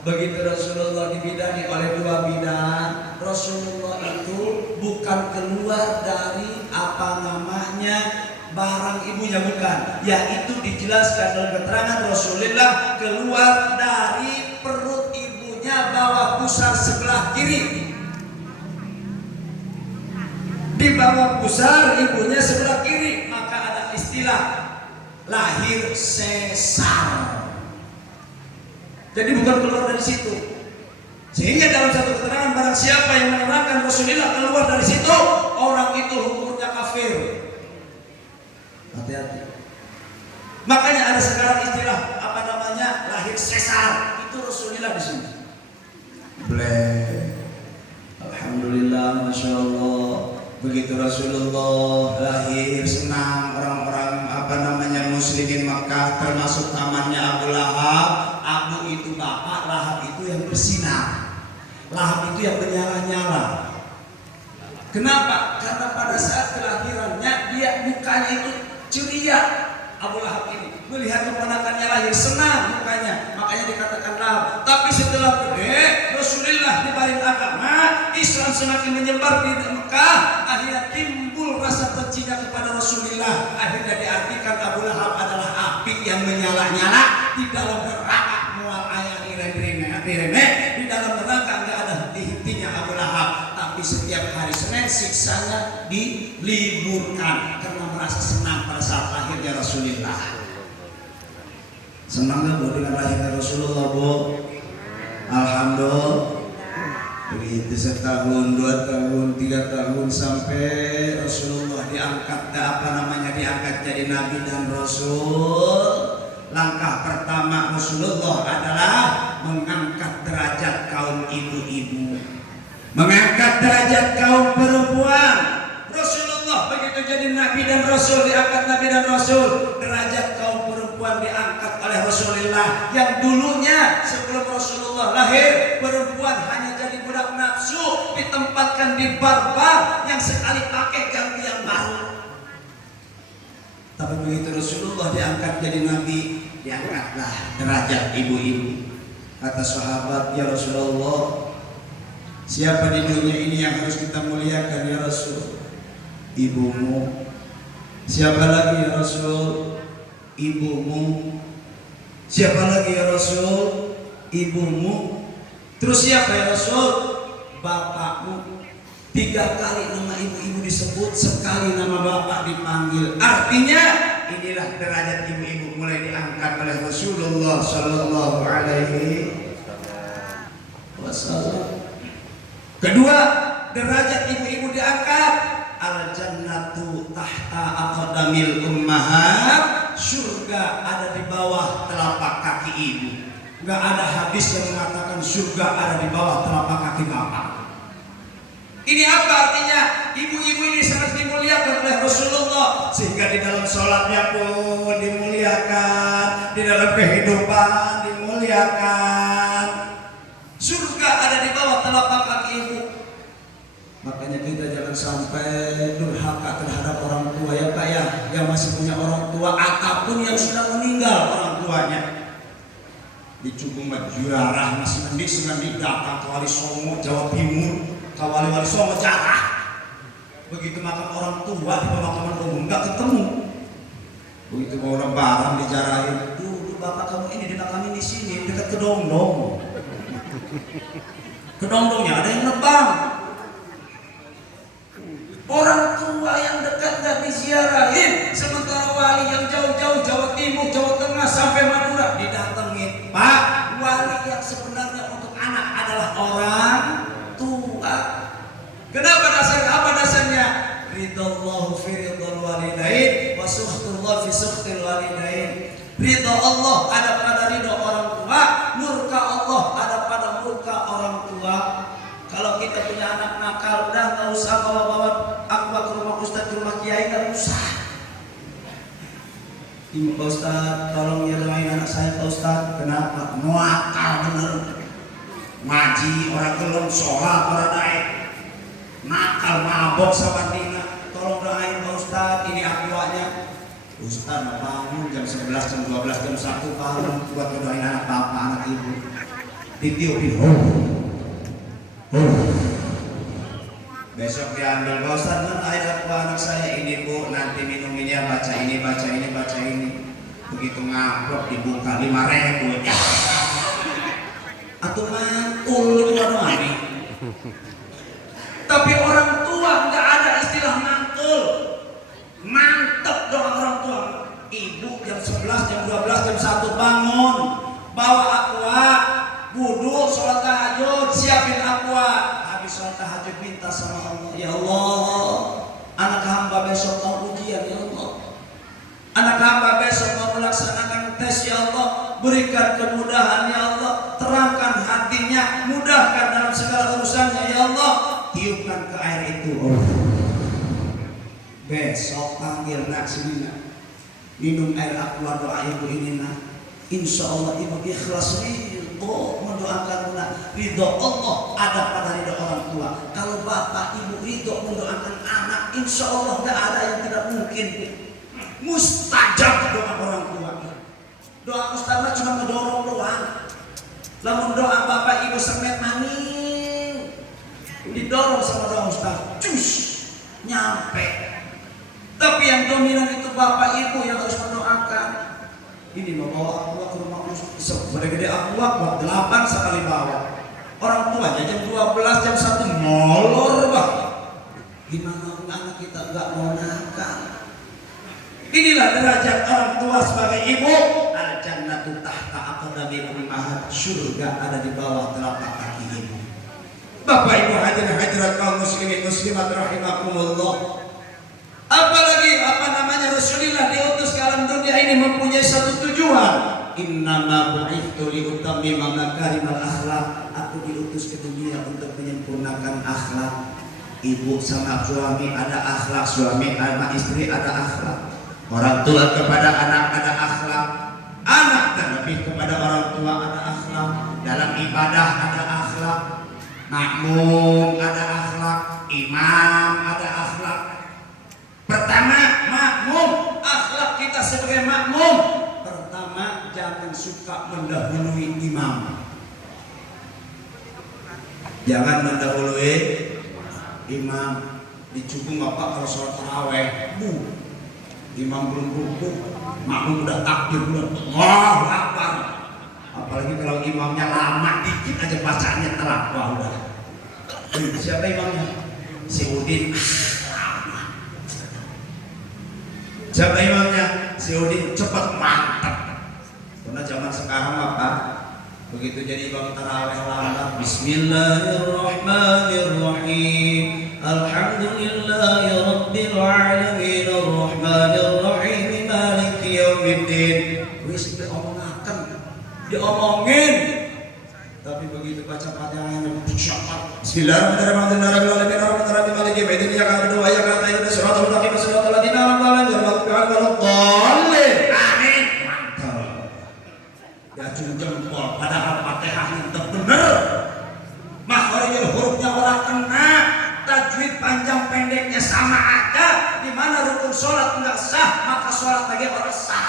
Begitu Rasulullah dibidangi oleh dua bidan, Rasulullah itu bukan keluar dari apa namanya barang ibunya, bukan. Yaitu dijelaskan dalam keterangan Rasulullah, keluar dari perut ibunya bawah pusar sebelah kiri. Di bawah pusar ibunya sebelah kiri, maka ada istilah lahir sesar. Jadi bukan keluar dari situ. Sehingga dalam satu keterangan, barang siapa yang menerangkan Rasulullah keluar dari situ, orang itu hukumnya kafir. Hati-hati. Makanya ada sekarang istilah apa namanya lahir sesar, itu Rasulullah di sini. Alhamdulillah, masya Allah. Begitu Rasulullah lahir, senang orang-orang apa namanya muslimin Makkah, termasuk tamannya Abu Lahab. Abu itu bapak, Lahab itu yang bersinar, Lahab itu yang menyala-nyala. Kenapa? Karena pada saat kelahirannya dia mukanya itu ceria. Abu Lahab ini melihat keponakannya lahir, senang mukanya, makanya dikatakan Lahab. Tapi setelah gede, Rasulullah dibaring agama, Islam semakin menyebar di Mekah, akhirnya timbul rasa bencinya kepada Rasulullah. Akhirnya diartikan Abu Lahab adalah api yang menyala-nyala di dalam neraka. Mual ayah direne, di dalam neraka nggak ada henti-hentinya Abu Lahab. Tapi setiap hari Senin siksanya diliburkan karena merasa senang pada saat lahirnya Rasulullah. Senang nggak Bu dengan lahirnya Rasulullah, Bu? Alhamdulillah. Begitu setahun, 2 tahun, 3 tahun sampai Rasulullah diangkat, diangkat jadi Nabi dan Rasul. Langkah pertama Rasulullah adalah mengangkat derajat kaum ibu-ibu, mengangkat derajat kaum perempuan. Rasulullah begitu jadi Nabi dan Rasul, diangkat Nabi dan Rasul, derajat kaum perempuan diangkat oleh Rasulullah. Yang dulunya sebelum Rasulullah lahir, perempuan hanya jadi budak nafsu, ditempatkan di bar-bar yang sekali pakai ganti yang baru. Tapi begitu Rasulullah diangkat jadi Nabi, diangkatlah derajat ibu-ibu. Kata sahabat, ya Rasulullah, siapa di dunia ini yang harus kita muliakan ya Rasul? Ibumu. Siapa lagi ya Rasul? Ibumu. Siapa lagi ya Rasul? Ibumu. Terus siapa ya Rasul? Bapakmu. 3 kali nama ibu-ibu disebut, sekali nama bapak dipanggil. Artinya inilah derajat ibu-ibu mulai diangkat oleh Rasulullah Sallallahu Alaihi Wasallam. Kedua, derajat ibu-ibu diangkat. Al jannatu tahta aqdamil ummahat. Surga ada di bawah telapak kaki ibu. Gak ada hadis yang mengatakan surga ada di bawah telapak kaki bapak. Ini apa artinya? Ibu-ibu ini sangat dimuliakan oleh Rasulullah, sehingga di dalam sholatnya pun dimuliakan, di dalam kehidupan dimuliakan. Surga ada di bawah telapak kaki ibu. Makanya kita jangan sampai durhaka terhadap orang tua ya Pak ya, yang masih punya orang tua ataupun yang sudah meninggal orang tuanya. Di Cukung Juara masih mending datang ke Wali Songo Jawa Timur. Wali-wali Songo jarah. Begitu makam orang tua di pemakaman umum nggak ketemu. Begitu mau lebaran dijarahin, dulu bapak kamu ini dimakami di sini dekat Kedongdong. Kedongdongnya ada yang nebang. Orang tua yang dekat nggak diziarahin, sementara wali yang jauh-jauh Jawa Timur, Jawa Tengah sampai Madura didatengin. Pak, wali yang sebenarnya untuk anak adalah orang tua. Kenapa dasarnya? Apa dasarnya? Ridallahu fi ridal walidain wa sukhtullah fi sukhtil walidain. Ridha Allah ada pada ridha orang tua, murka Allah ada pada murka orang tua. Kalau kita punya anak nakal, udah nggak usah bawa-bawa aku ke rumah ustaz, ke rumah kiai, nggak usah. Ini Pak Ustaz, tolong ya doain anak saya Pak Ustaz. Kenapa? Nakal bener. Ngaji orang gelem, sholat orang naik, nakal mabok sama Dina. Tolong doain Pak Ustaz, ini akuanya. Ustaz bangun jam 11, jam 12, jam 1 bangun buat doain anak bapak, anak ibu. ditiupin. Besok diambil, Pak Ustaz, air aqua anak saya ini Bu, nanti minuminnya baca ini, baca ini, baca ini. Begitu ngaplok dibuka 5.000 ya. Atau mantul doang nih. Tapi orang tua nggak ada istilah mantul. Mantep doang orang tua. Ibu jam 11, jam 12, jam 1 bangun, bawa aqua, wudu, sholat tahajud, siapin aqua. Sholat tahajud minta sama Allah, ya Allah, anak hamba besok mau ujian, ya Allah, anak hamba besok mau melaksanakan tes, ya Allah, berikan kemudahan, ya Allah, terangkan hatinya, mudahkan dalam segala urusannya, ya Allah, tiupkan ke air itu. Besok panggil nak sini nak, minum air aqua, doa ibu ini nak, insya Allah ibu ikhlas mendoakan ridho Allah ada pada ridho orang tua. Kalau bapak ibu ridho mendoakan anak, insya Allah tidak ada yang tidak mungkin. Mustajab doa orang tua. Doa mustajab cuma mendorong doang. Lamun doa bapak ibu semet maning, didorong sama doa ustaz, cus nyampe. Tapi yang dominan itu bapak ibu yang harus mendoakan. Ini membawa aqua ke rumah segede aqua buat 8 sekali bawa. Orang tuanya jam 12, jam 1 molor Pak. Gimana anak kita nggak mau nakal? Inilah derajat orang tua sebagai ibu. Al jannatu tahta aqdami ummahat, surga ada di bawah telapak kaki ibu. Bapak ibu hadirin hadirat kaum muslimin muslimat rahimakumullah. Apalagi Rasulullah diutus ke alam dunia ini mempunyai satu tujuan. Innama bu'ithtu liutammima makarimal akhlak. Aku diutus ke dunia untuk menyempurnakan akhlak. Ibu sama suami ada akhlak, suami sama istri ada akhlak, orang tua kepada anak ada akhlak, anak dan lebih kepada orang tua ada akhlak, dalam ibadah ada akhlak, makmum ada akhlak, imam ada akhlak. Pertama, makmum, akhlak kita sebagai makmum. Pertama, jangan suka mendahului imam. Jangan mendahului imam. Dicukung apa kalau sholat taraweh, imam belum rukuk, makmum udah takbir belum, wah lapar. Apalagi kalau imamnya lama dikit aja bacaannya telat, wah udah. Siapa imamnya? Si Udin. Siapa imamnya? Si Udin, cepat mantap. Karena zaman sekarang apa? Begitu jadi imam tarawih lambat. Bismillahirrahmanirrahim. Alhamdulillahi rabbil alamin arrahmanirrahim maliki yaumiddin. Wis diomongaken, diomongin. Tapi begitu baca Fatihahnya syakat. Bismillahirrahmanirrahim. Arrahmanirrahim maliki yaumiddin. Ya kan doa ya kan ayo suratul mustaqim suratul ladzina an'amta alaihim. Amin. Mantap. Ya jempol padahal Fatihahnya tetap bener. Makharijul hurufnya orang kena, tajwid panjang pendeknya sama aja. Di mana rukun sholat enggak sah, maka sholat lagi orang sah.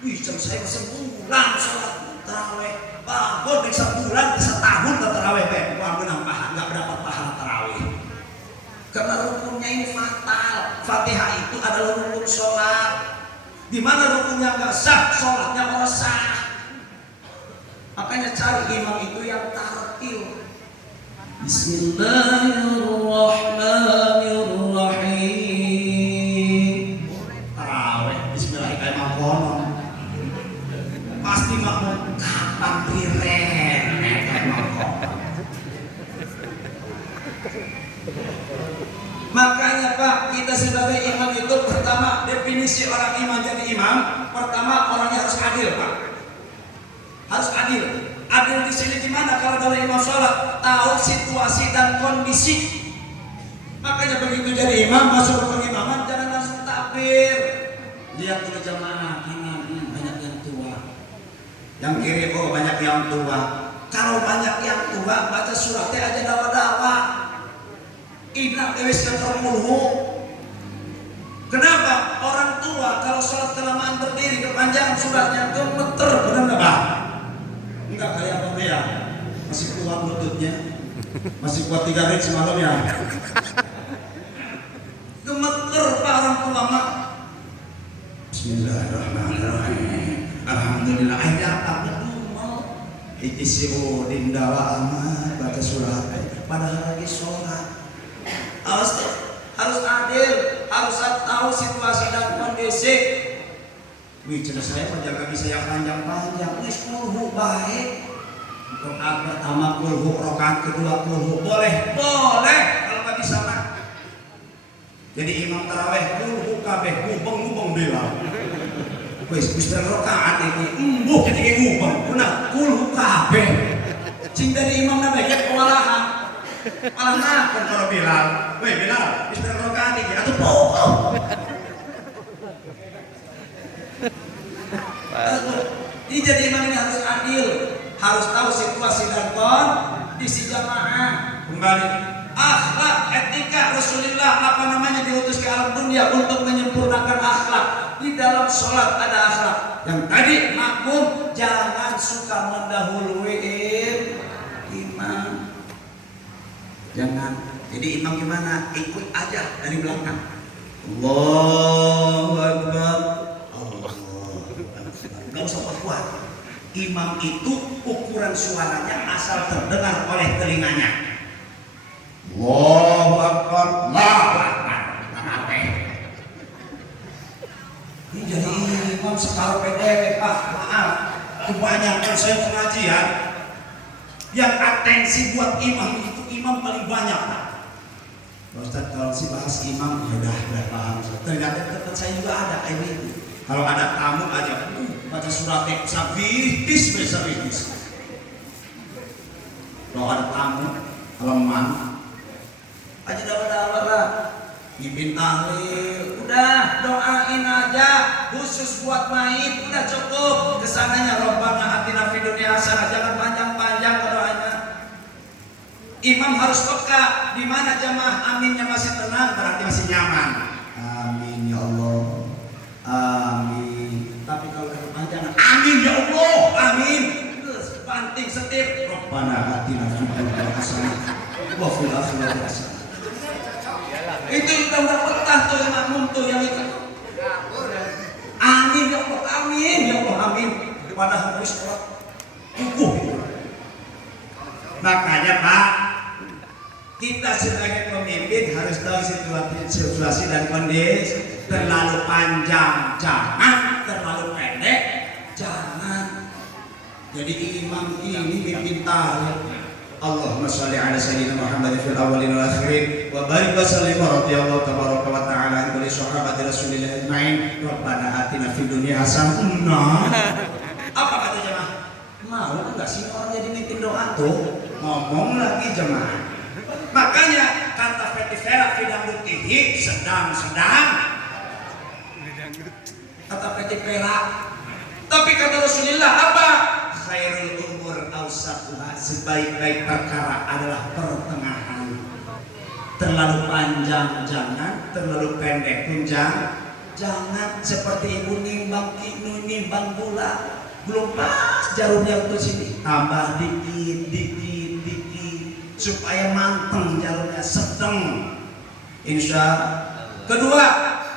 Wih, saya sebulan sholat tarawih, bangun sebulan, setahun tarawih, wah menang pahala, nggak berdapat pahala tarawih. Karena rukunnya ini fatal. Fatihah itu adalah rukun sholat. Di mana rukunnya nggak sah, sholatnya orang sah. Makanya cari imam itu yang tartil. Bismillahirrahmanirrahim. Tarawih Bismillahirrahmanirrahim. Pasti makmum kapan piren Makanya Pak, kita sebagai imam itu pertama definisi orang imam jadi imam, pertama orangnya harus adil Pak. Harus adil. Adil di sini gimana? Kalau dalam imam sholat tahu situasi dan kondisi. Makanya begitu jadi imam masuk ke pengimaman jangan langsung takbir. Lihat dulu jamaah kanan banyak yang tua, yang kiri oh banyak yang tua. Kalau banyak yang tua baca suratnya aja dawa-dawa. Inak dewes ketermulhu. Kenapa? Orang tua kalau sholat kelamaan berdiri kepanjangan suratnya gemeter, benar nggak Pak? Enggak kayak apa ya? Masih kuat lututnya, masih kuat 3 ring semalam ya. Gemeter Pak orang tua mak. Bismillahirrahmanirrahim. Alhamdulillah. Akhirnya apa betul? Itisiu dindawa amat baca surat. Padahal lagi sholat. Harus adil, harus tahu situasi dan kondisi. Wih, cina saya penjaga bisa yang panjang-panjang. Wih, kulhu baik. Rokaat pertama kulhu, rokaat kedua kulhu. Boleh kalau nggak bisa mah. Jadi imam taraweh kulhu kabeh ngubeng bilang. Wis rokaat ini embuh ketika ngubeng. Benar kulhu kabeh. Cing dari imam nabe ke kewalahan. Malah nakon kalau Bilal. Weh Bilal, rokaat ini atuh pokok. Ini jadi imam ini harus adil, harus tahu situasi dan kondisi jamaah. Kembali akhlak, etika Rasulullah diutus ke alam dunia untuk menyempurnakan akhlak. Di dalam sholat ada akhlak. Yang tadi makmum jangan suka mendahului imam. Jangan. Jadi imam gimana? Ikut aja dari belakang. Allahu Akbar. Gak usah kuat. Imam itu ukuran suaranya asal terdengar oleh telinganya. Allahu Akbar, Allahu Akbar. Ini jadi imam separuh PDW Pak, maaf. Kebanyakan saya pengajian yang atensi buat imam itu imam paling banyak Pak. Ustaz kalau si bahas imam ya udah paham. Ternyata tempat saya juga ada ini. Kalau ada tamu aja, baca surat sabitis. Kalau ada tamu, lemah, aja dapat lah. Mimpin tahlil, udah doain aja, khusus buat mayit, udah cukup. Kesananya Rabbana atina fid dunya hasanah, jangan panjang-panjang doanya. Imam harus peka, di mana jamaah aminnya masih tenang, berarti masih nyaman. Amin ya Allah. Amin. Tapi kalau udah kepanjangan, amin ya Allah, amin. Terus banting setir. Rabbana atina fid dunya hasanah wa fil akhirati hasanah. Itu udah betah tuh makmum tuh yang itu. Amin ya Allah, amin ya Allah, amin. Padahal harus sholat kukuh. Makanya Pak, kita sebagai pemimpin harus tahu situasi dan kondisi. Terlalu panjang jangan, terlalu pendek jangan. Jadi imam ini mimpin tahlil. Allahumma sholli ala sayyidina Muhammad fil awwalin wal akhirin wa barik wa sallim radhiyallahu tabaraka wa ta'ala an kulli sahabati Rasulillah ajmain. Rabbana atina fid dunya hasanah. Apa kata jemaah? Mau enggak sih orang jadi mimpin doa tuh? Ngomong lagi jemaah. Makanya kata Petifera Fidang Lutihi sedang kata Petifera. Tapi kata Rasulullah apa? Khairul umur awsatuha, sebaik-baik perkara adalah pertengahan. Terlalu panjang jangan, terlalu pendek pun jangan. Seperti ibu nimbang kinu, nimbang gula, belum pas jarumnya untuk sini, tambah dikit supaya manteng jarumnya, sedang. Insya. Kedua,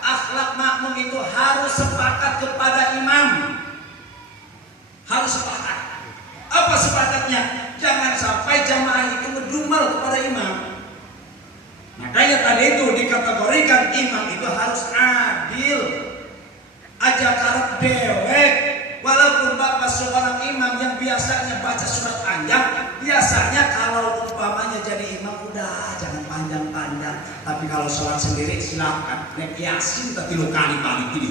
akhlak makmum itu harus sepakat kepada imam. Harus sepakat. Apa sepakatnya? Jangan sampai jamaah itu ngedumel kepada imam. Makanya tadi itu dikategorikan imam itu harus adil. Aja karep dewek. Walaupun bapak seorang imam yang biasanya baca surat panjang, biasanya kalau umpamanya jadi imam udah jangan panjang-panjang. Tapi kalau sholat sendiri silakan nek yasin tapi lu kali balik ini.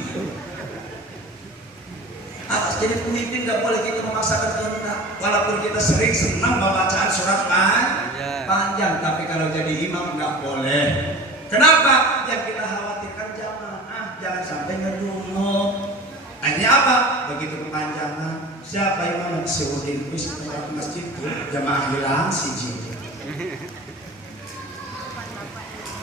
Atas jadi pemimpin nggak boleh kita memaksakan kehendak. Walaupun kita sering senang membacaan surat panjang, tapi kalau jadi imam nggak boleh. Kenapa? Yang kita khawatirkan jamaah jangan sampai ngedumel. Akhirnya apa? Begitu kepanjangan, siapa imam yang seudin bis ke masjid itu jamaah hilang siji.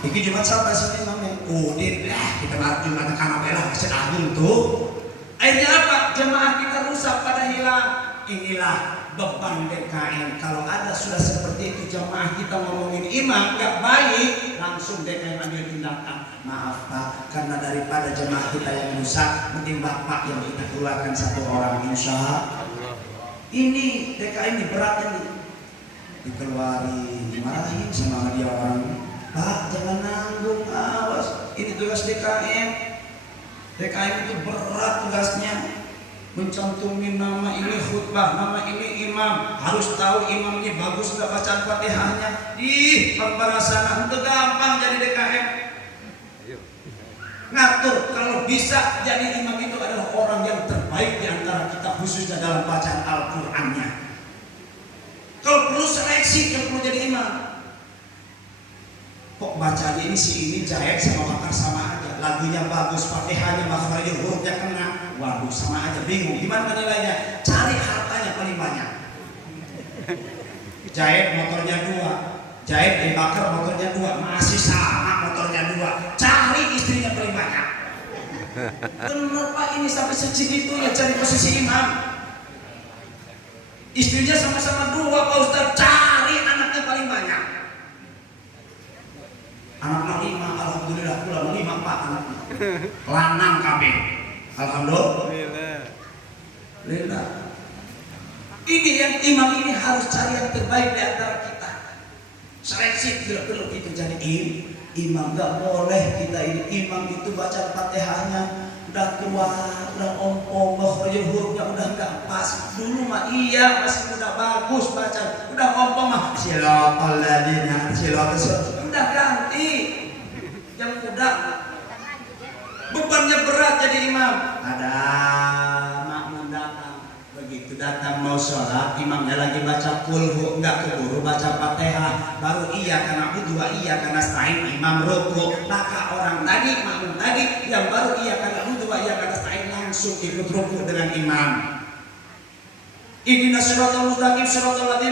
Iki Jumat sampai sini imamnya udin, kita marah Jumat karena bela sedang tuh. Akhirnya apa? Jemaah kita rusak pada hilang. Inilah beban DKM. Kalau ada sudah seperti itu jamaah kita ngomongin imam nggak baik, langsung DKM ambil tindakan. Maaf Pak, karena daripada jemaah kita yang rusak, mending Bapak yang kita keluarkan satu orang, insya Allah. Ini DKM ini berat ini, dikeluarin, dimarahin sama dia orang. Pak jangan nanggung, awas, ini tugas DKM. DKM itu berat tugasnya, mencantumin nama ini khutbah, nama ini imam, harus tahu imam ini bagus nggak bacaan Fatihahnya. Ih, pembahasan itu gampang jadi DKM. Ngatur, kalau bisa jadi imam itu adalah orang yang terbaik di antara kita, khususnya dalam bacaan Al-Qur'annya. Kalau perlu seleksi, kalau perlu jadi imam. Kok bacanya ini si ini jahit sama bakar sama aja, lagunya bagus, Fatihahnya makhrajul hurufnya kena, waduh sama aja, bingung gimana nilainya. Cari hartanya paling banyak. Jahit motornya 2, jahit bakar motornya 2, masih sama motornya 2, cari istrinya paling banyak. Bener Pak, ini sampai segitu ya cari posisi imam. Istrinya sama-sama 2 Pak Ustaz, cari anaknya paling banyak. Anak 5, alhamdulillah pulang 5 Pak anaknya. Lanang kabeh. Alhamdulillah. Ini yang imam ini harus cari yang terbaik di antara kita. Seleksi dulu itu jadi imam, nggak boleh kita ini imam itu baca Fatihahnya udah tua, udah ompong, makhrajul hurufnya udah nggak pas. Dulu mah iya masih udah bagus baca, udah ompong mah silatul ladina silatul, udah ganti yang udah bebannya berat jadi imam. Ada makmum datang, begitu datang mau sholat, imamnya lagi baca kulhu, nggak keburu baca Fatihah, baru iya karena udua iya karena stain imam ruku, maka orang tadi makmum tadi yang baru iya karena udua iya karena stain langsung ikut ruku dengan imam. Ihdinas siratal mustaqim siratal ladzina